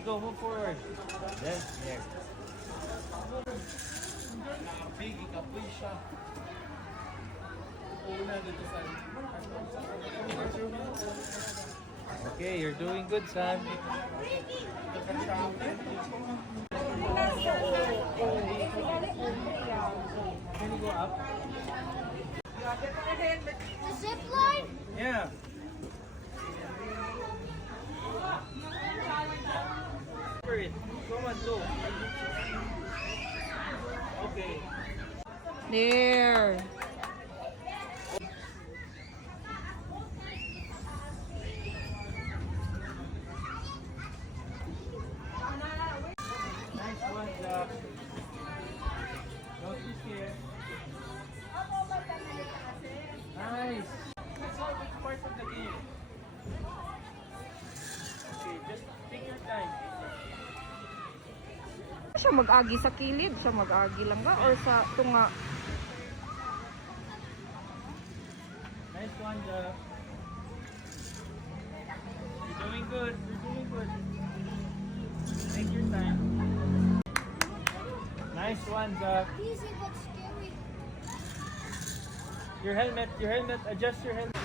Okay, go, move forward. Then, there. Big, ikapoy siya. Una dito sa... Okay, you're doing good, son. Can you go up? The zip line? Yeah. It. Come on, go. Okay. There. Nice one, Jack. Don't be scared. Nice. That's all it's part of the game. Okay, just take your time. Siya mag-agi sa kilid, siya mag-agi lang ba or sa tunga? Nice one, Jack. You're doing good. You're doing good. Take your time. Nice one, Jack. Easy but scary. Your helmet, adjust your helmet.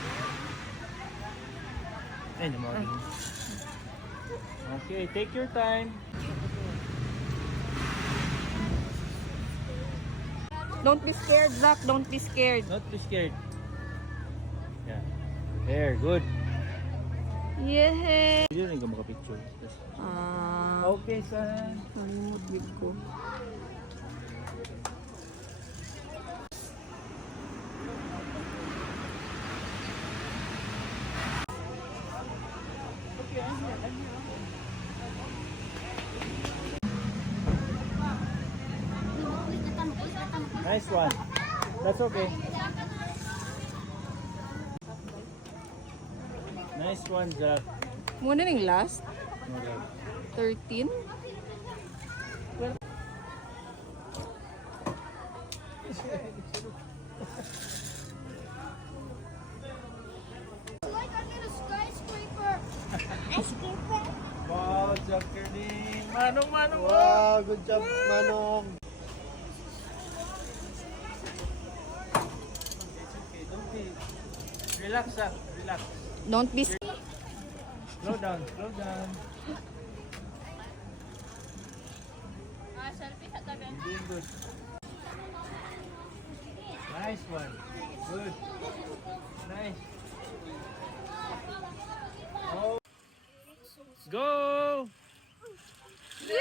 In the morning. Okay, take your time. Don't be scared, Zach. Don't be scared. Not too scared. Yeah. There, good. Yehey! Hindi rin ka makapicture. Okay, son. Nalimot big ko. Okay, I'm here. Nice one. That's okay. Nice one, Jack. Muna ning last. Okay. 13. Like I'm in a skyscraper. Skyscraper? Wow, Jack Kerlin. Manong. Wow, good job, Manong. It's okay. Don't be. Relax, Jack. Relax. Don't be scared. Slow down. Slow down. Selfie sa tabi. You're doing good. Nice one. Good. Nice. Oh. Go! Yay!